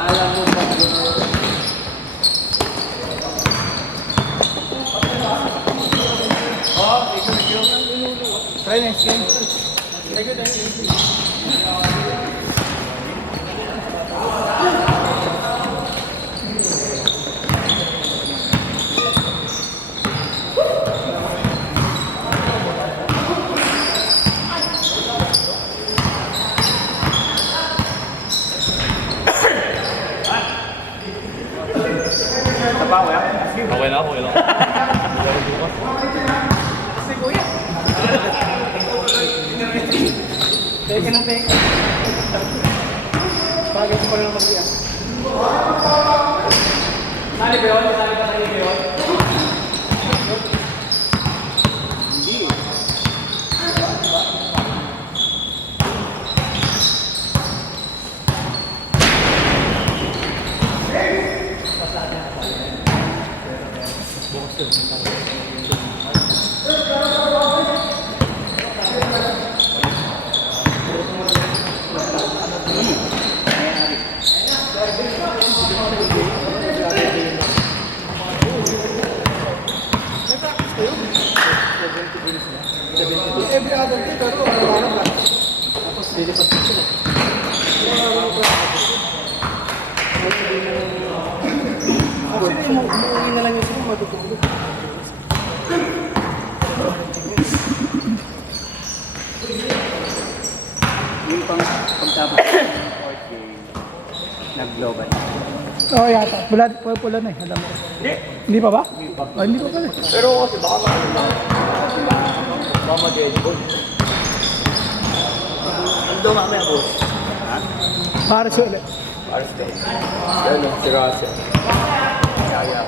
Alam mo ba? Oh, thank you. Try next game. Thank you. Okay na, okay lang. Si Kuya. Teka ng teka. Bagay ko pa lang mag-iyak. Sali ba yun? Sali ba tayo yun? Hindi. Every other day, pero araw-araw lang. Tapos, lilipat ko sila. Araw-araw lang. Actually, umuwi na lang yung sila, matutulog. Yung pagtapos ng fourth game, nag-global. Oo, yata. Pula na eh. Alam mo. Hindi pa ba? Oh, hindi pa pala. Pero kasi baka mag-edibol. Ando mamaya po. Ha? Pares ulit. Paris daw. Yan o, si Russell. Yaya.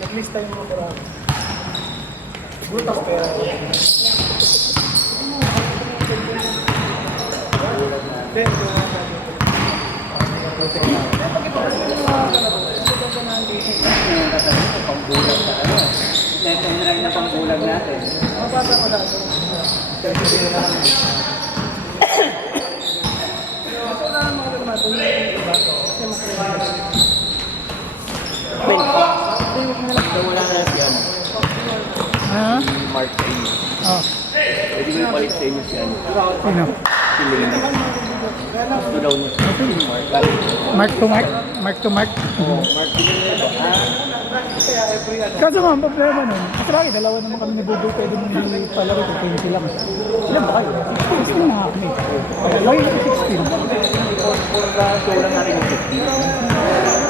At least tayo mga kurang. Butas pera. Pangbulag na ano. Netendry na pangbulag natin. Mabasa ko lang. Ito na ang mga natin. Ben, wala na si ano. Ha? Si Mark Lee. Oh. Pwede ko yung palit sa inyo si ano. Sino? Si Lane. Gusto daw niya. Mark to Mark? Mark to Mark? Mark Lee. Kaso nga, ang problema nun, kasi lagi, dalawa naman kami ni Bubu, pwede mong hindi palaro ko, 20 lang. Ilan ba kayo? 16 na nga kami. Lagi ko 16. Show lang natin yung 50.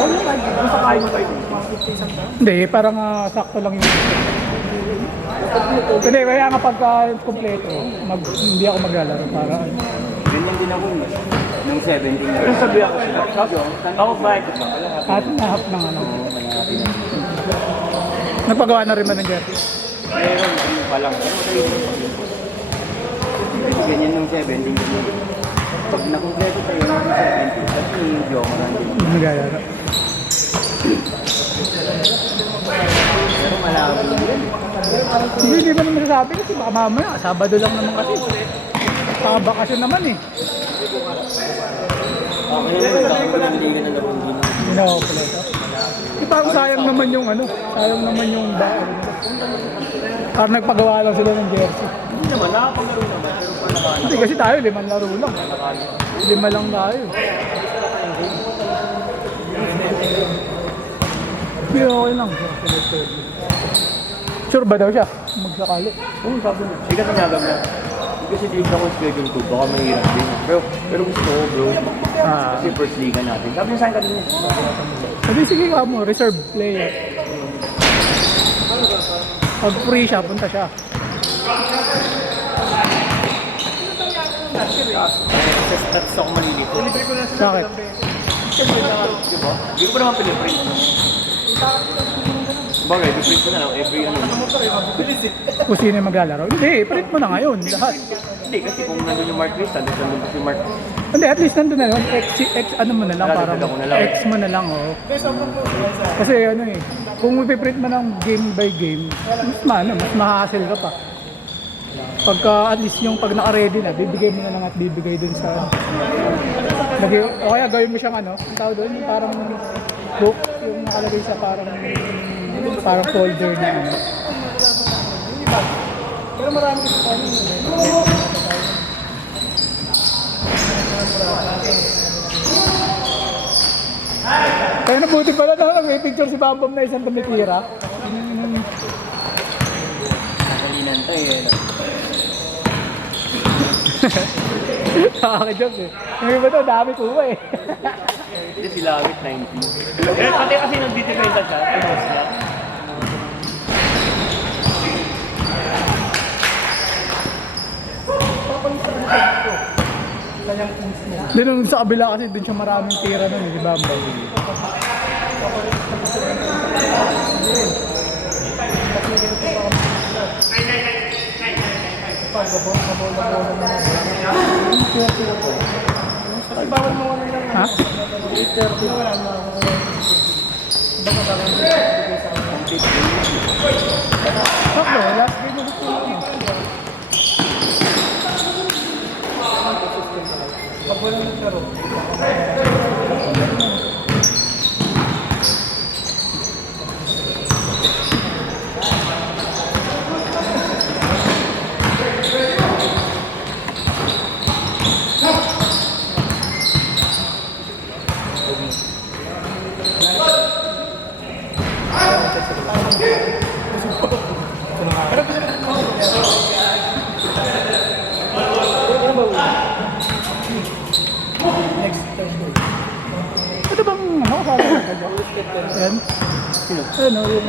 Wala lang, basta kayo pa yun. Hindi, parang sakto lang yung hindi, kaya nga pagka kompleto, hindi ako maglalaro para Ganyan din ako nung 17 years. Pero sabi ako sila, ako ba ito pa? at nahap ng ano. Nagpagawa na rin ba ng jersey? Meron, ano pa lang. Ganyan nung 17 years. Pag nakumpleto tayo nung 17, at yung joke lang din. Hindi maglalaro. Pero malaki yun. Hindi ba naman masasabi kasi baka mamaya, Sabado lang naman kasi. Bakasyon naman eh. Okay naman, ako lang hindi ka na nabundi na. Hindi na ako pala ito. Parang sayang naman yung ano, sayang naman yung baon. Parang nagpagawa lang sila ng jersey. Hindi naman, nakapaglaro naman. Pero pa nakano. Hindi kasi tayo, 5 laro lang. 5 lang tayo. Hindi, okay lang. Sure ba daw siya? Magsakali. Oo, sabi niya. Sige kasi nagam na. Kasi di ako schedule ko, baka mahirap din. Pero gusto ko bro. Kasi first liga natin. Sabi niya sa akin kanina. Sabi, sige ka mo, reserve player. Pag free siya, punta siya. Sa stats ako malilito. Bakit? Diba? Hindi ko pa naman piniprint. Bagay, piprint ko na lang every ano. Kung sino yung maglalaro. Hindi, print mo na ngayon, lahat. Hindi, kasi kung nandun yung mark list, nandun si Mark. Hindi, at least nandun na yun. X ano mo na lang, parang Dagdag ko na lang. X mo na lang, oh. Kasi ano eh, kung ipiprint mo ng game by game, mas mahahassle ka pa. Pagka at least yung pag naka-ready na, bibigay mo na lang at bibigay dun sa o kaya gawin mo siyang ano, ang tawag doon, yung parang book, yung nakalagay sa parang folder na ano. Pero marami kasi tayo. Kaya nabuti pala na may picture si Bambam na isang tumitira. Nakalinan tayo eh. Nakaka-joke eh. Yung iba to, dami kuha eh. Hindi sila agad 90. Pati kasi nag-dependa siya, pinost na. Then nung sa kabila kasi dun siya maraming tira nun eh, di ba? Ha? Sakto, last game ulit ko lang. Pag walang naglaro. Ito bang ano, kasama ka dyan? Yan? Sino? Ano, yung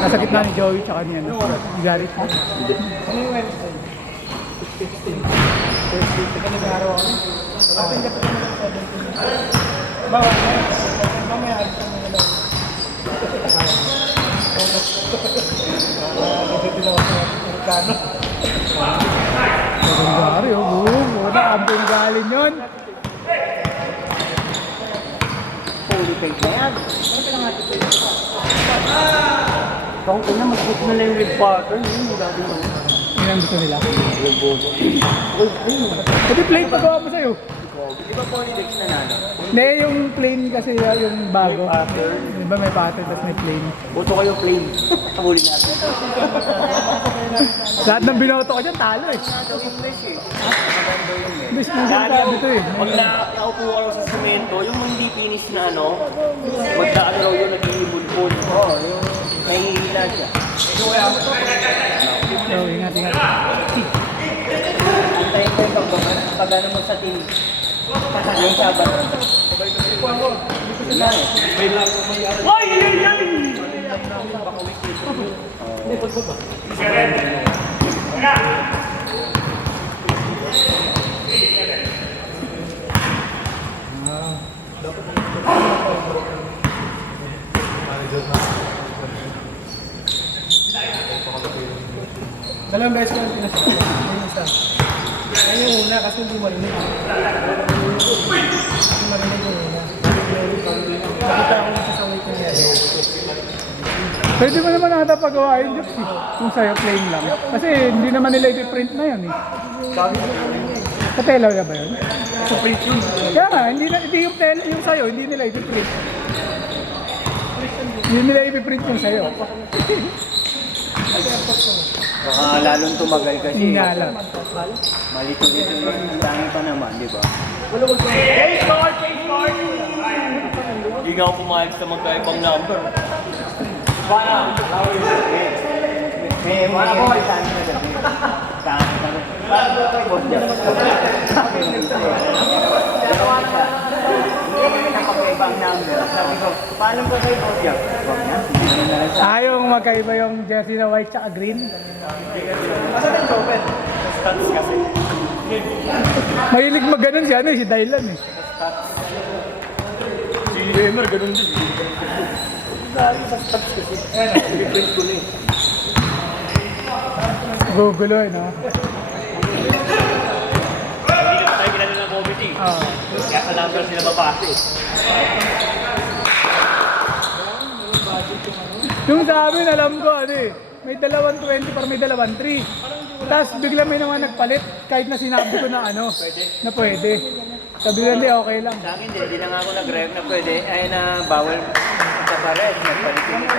nasa gitna ni Joey tsaka ni ano, ni Garrett. Hindi. Ano yung Wednesday? 16. Thursday. Second na araw ako. Open ka pa naman ng 17. Bawal na. Mamaya alis ka muna lang. Nagdating ako sa Amerikano. Ang Gary, oh, muna, amping galing yun. Holy cake na yan. Kung ina, mag-put na lang yung red pattern. Yung dati mo. Yun ang gusto nila. Yung bobo. Pati plain pa gawa mo sa'yo. Di ba Polydex na nalo? Hindi, yung plain kasi yung bago. May pattern. Di ba may pattern, tapos may plain. Boto kayo plain. Huli natin. Lahat ng binoto ko dyan, talo eh. English eh. Bis mo sabi to eh. Pag naupo ka raw sa semento, yung hindi finish na ano, magdaan raw yun, nag-iibulbul. Oo, yung nahihila siya. So, ingat. Antayin ko yung pag-ano mo sa team. Yung sabat. Yun lang eh. Ay! Dalawang guys ko yung pinasok. Yung isa. Yan yung una kasi hindi marinig. Hindi marinig yung una. Nakita ko nito sa waiting niya. Pwede mo naman ata pagawain yun eh. Kung sa'yo plain lang. Kasi hindi naman nila ipiprint na yun eh. Sa tela na ba yun? Sa print yun. Kaya nga, hindi yung tela, yung sa'yo, hindi nila ipiprint. Hindi nila ipiprint yung sa'yo. Baka lalong tumagal kasi. Hindi nga lang. Malito-lito yung dami pa naman, di ba? Hindi Hindi nga ako pumayag sa magkaibang number. Paano? May mga ko, saan na gabi? Saan na gabi? Paano ba kayo, boss Jeff? Sabi ko siya. Dalawa siya. Hindi kami nakakaibang number. Sabi ko, paano ba kayo, boss Jeff? Yung magkaiba yung jersey na white tsaka green. Asan yung Joven? Stats kasi. Mahilig mag-ganon si si Dylan eh. Si Emer, ganun din. Dahil sa stats kasi. Difference ko na eh. Gugulo eh, no? Hindi naman tayo kilala ng committee. Kaya sa number sila mabase. Yung sa amin, alam ko, ano eh, may 220 para may 3. Tapos bigla may naman nagpalit kahit na sinabi ko na ano, na pwede. Sabi nila, hindi, okay lang. Sa akin, hindi lang ako nag-rev na pwede. Ay na bawal sa pares. Nagpalit yung isa.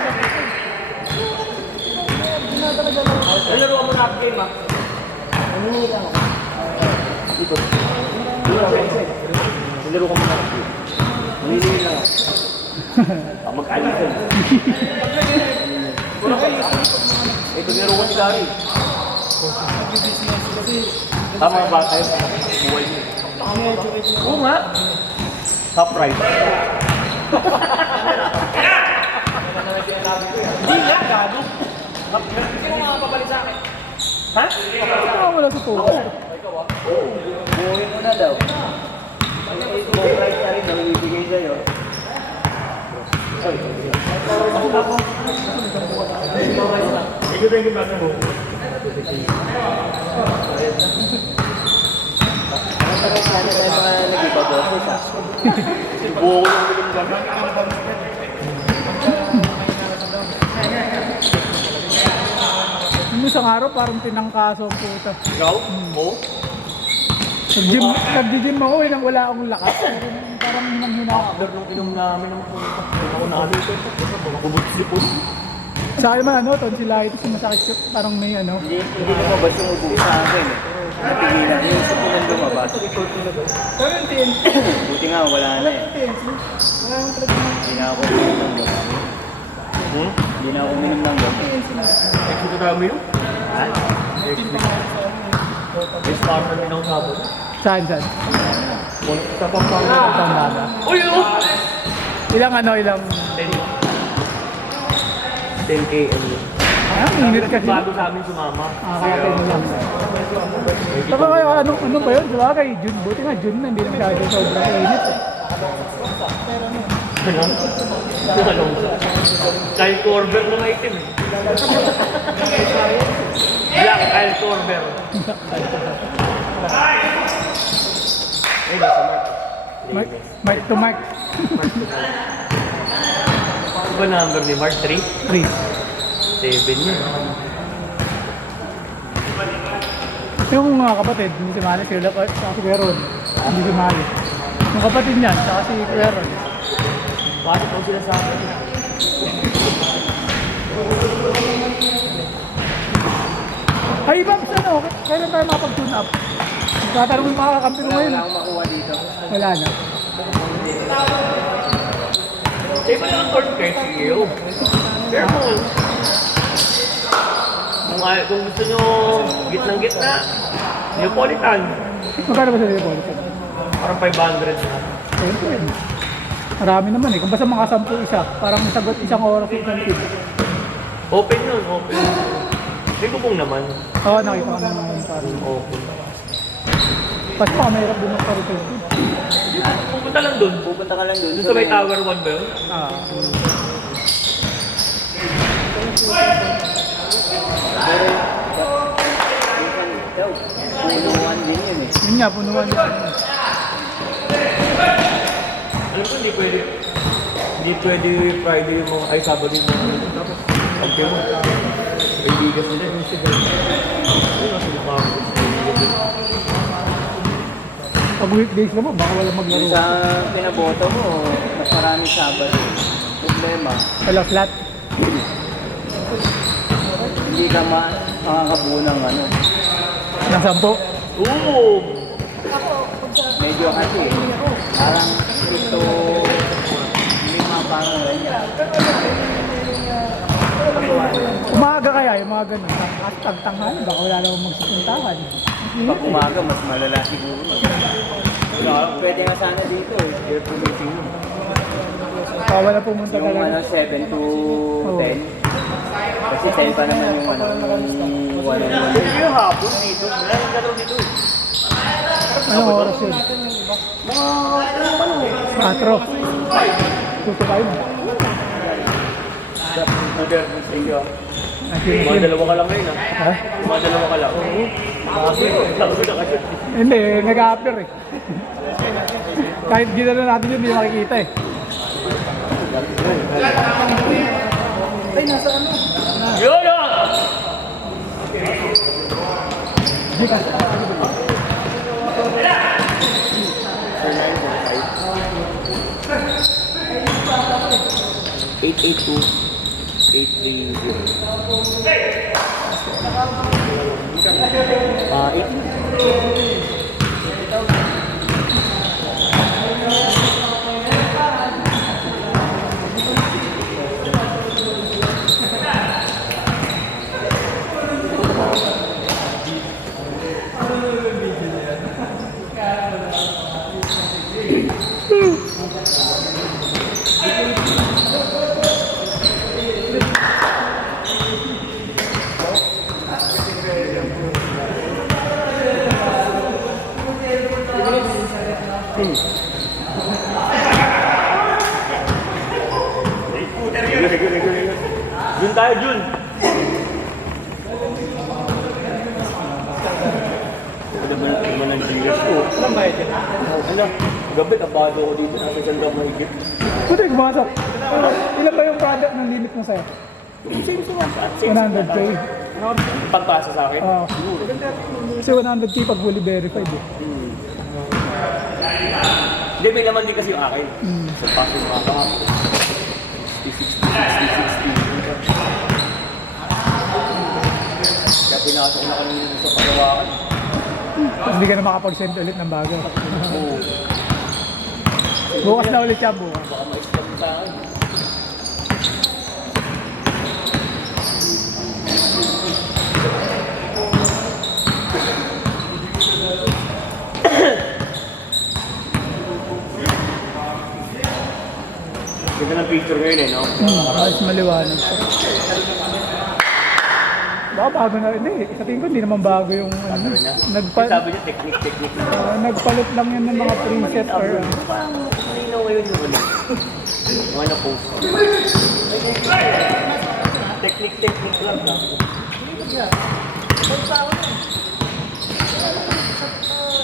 Laro mo na game ah. Hindi lang ako. Dito. Laro ko muna game. Hindi lang ako. Mag-alisan. Ito nero ko si Gary. Tama ba tayo? Buhay niyo. Oo nga. Top right. Hindi nga, gago. Hindi mo makapabalik sa akin. Ha? Wala sa tuwa. Buhay mo na daw. Top right na rin, namibigay sa'yo. Thank you, Pastor Mo. Sana tayo mga nag-ibaboses ha. Buo ko lang bilang gano'n. Yung isang araw parang tinangkaso ang puta. Ikaw? Oo? Nag-gym ako eh, nang wala akong lakas. Parang hinang-hina ako. After nung inom namin ng punta. Ako na ano. Bubut-sipon. Sa akin man ano, tonsillitis, masakit yun. Parang may ano. Hindi lumabas yung ubo sa akin eh. Napigilan. Yung isa ko nang lumabas. Pero yung TNC. Buti nga, wala na eh. TNC. Wala naman talaga ng Hindi na ako uminom ng gamot. Hindi na ako uminom ng gamot. TNC na. Ito dami yun? Ha? May starter din ang sabon. Saan? Sa Pampanga. Tandada. Uy! Ilang ano, ilang... 10 km yun. Init kasi. Bago sa amin sumama. Kaya lang. Saka kaya ano ba yun? Diba kay June? Buti nga June na, hindi na masyado sobrang init eh. Ano? Kyle Corber na itim eh. Black Kyle Corber. Ay, nasa Mark. Mark to Mark. Ano ba number ni Mark? 3? 3. 7 yun. Yung mga kapatid, hindi si Manny, si Lapa, si Kuya Ron. Hindi si Manny. Yung kapatid niyan, saka si Kuya Ron. Bakit po sila sa akin? Ay, Babs, ano? Kailan tayo makapag-tune up? Tatanong yung makakampi ko ngayon. Wala akong makuha dito. Wala na. Sa'yo pa lang ang court card CEO. Pero kung gusto nyo gitnang-gitna, Neapolitan. Magkano ba sa Neapolitan? Parang 500 na. Siyempre. Marami naman eh. Kung basta mga 10 isa, parang sagot isang oras yung isang tip. Open yun, open. May bubong naman. Oo, nakita ko naman parang. Open. Pas pa, mahirap din ang parito. Pupunta lang dun. Pupunta ka lang dun. Doon sa may Tower 1 ba yun? Punuan din yun eh. Yun nga, punuan. Alam ko, hindi pwede Friday yung mga, ay Sabado yung mga, tapos, pag mo, may bigas nila, yung sigaw. Ayun, nasa lupa. Pag weekdays naman, baka walang maglaro. Sa pinaboto mo, mas maraming Sabado. Problema. Wala flat. Hindi ka makakabuo ng ano. Ng 10. Oo! Medyo kasi, parang ito 5 parang Umaga kaya, yung mga ganun. At tanghali, baka wala namang magsusuntahan. pag umaga, mas malala siguro. Pwede nga sana dito eh. Air pollution yun. Wala pumunta Yung talaga. 7 to 10. Kasi 10 pa naman yung yung 1 yung hapon dito. Wala yung galaw dito. Anong oras yun? Mga 4. Tuto kayo. Modern sa iyo. Mga dalawa ka lang ngayon ah. Ha? Mga dalawa ka lang. Kasi, sabi ko na kayo. Hindi, nag-a-appear eh. Kahit ginano natin yun, hindi makikita eh. Ay, nasa ano? Yun ah! Hindi ka. 882-830. Jun tayo, Jun! Ano ba ng GS ko? Anong bayad yun? Ano? Gabi, abado ko dito. Nasa siyang daw mahigit. Puti, gumasok. Ilan ba yung product ng limit mo sa'yo? Same sa mga. 100K. Pagpasa sa akin? Oo. Kasi 100K pag fully verified eh. Hindi, may naman din kasi yung akin. Sa paso yung mga kahapon. 60, 60, 60. Kaya pinasok ko na kanina sa pagawakan. Tapos hindi ka na makapag-send ulit ng bago. Oo. Bukas na ulit siya, bukas. Baka ma-stop sa akin. Ganda ng picture ngayon eh, no? Ayos maliwanag. Baka bago na, hindi. Sa tingin ko hindi naman bago yung ano. Sabi niya, technique. Nagpalit lang yan ng mga preset or ano. Parang malinaw ngayon yung ulit. Yung ano post. Technique lang.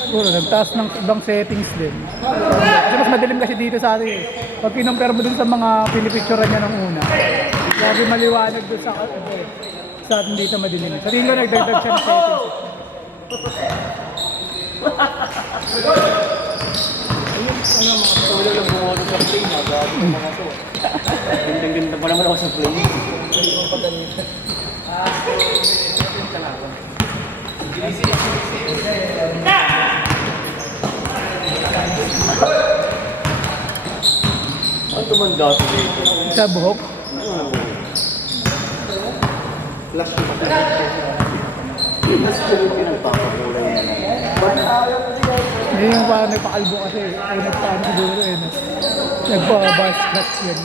Siguro, nagtaas ng ibang settings din. Kasi mas madilim kasi dito sa atin eh. Pag kinumpare mo dun sa mga pinipicturean niya ng una, lagi maliwanag dun sa atin dito madilim. Sa tingin ko nagdagdag siya ng settings. Wala lang bumulo sa plane, magabi ng mga to. Ganda pa naman ako sa plane. Ang tumanda sa dito. Sa buhok. Mas pinagpapakulay na lang. Ngayon yung parang nagpakalbo kasi. Ay nagpaano siguro eh. Nagpa-bust cut yan.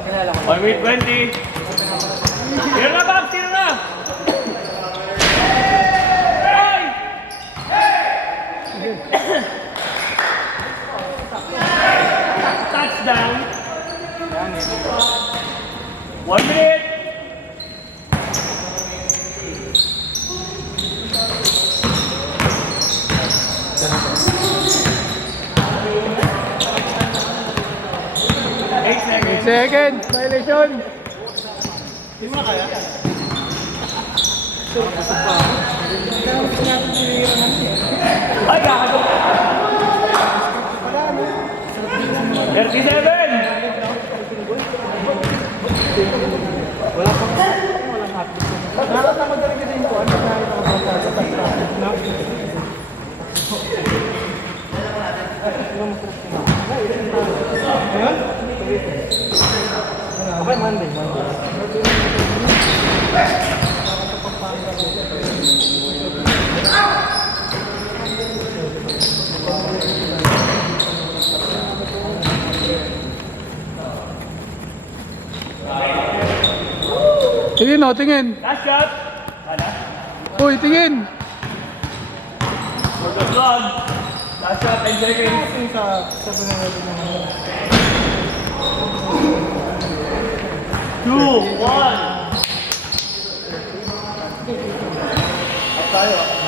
Kilala ko. 1 minute 20. Tira na ba? Tira na! Hey! Touchdown! 1 minute! Second, violation. Hindi mo na kaya? Ay, kakagawa! 37! Wala pang walang hotdog. Nakakatama ka rin kasi yung kuwan. Kaya nakapagpapasa sa traffic na. Ayan? Okay, Monday. Tingin o, tingin. Last shot! Uy, tingin. For the vlog! Last shot, 10 seconds! Kasi sa pinangyari na naman. 2, 1! At tayo.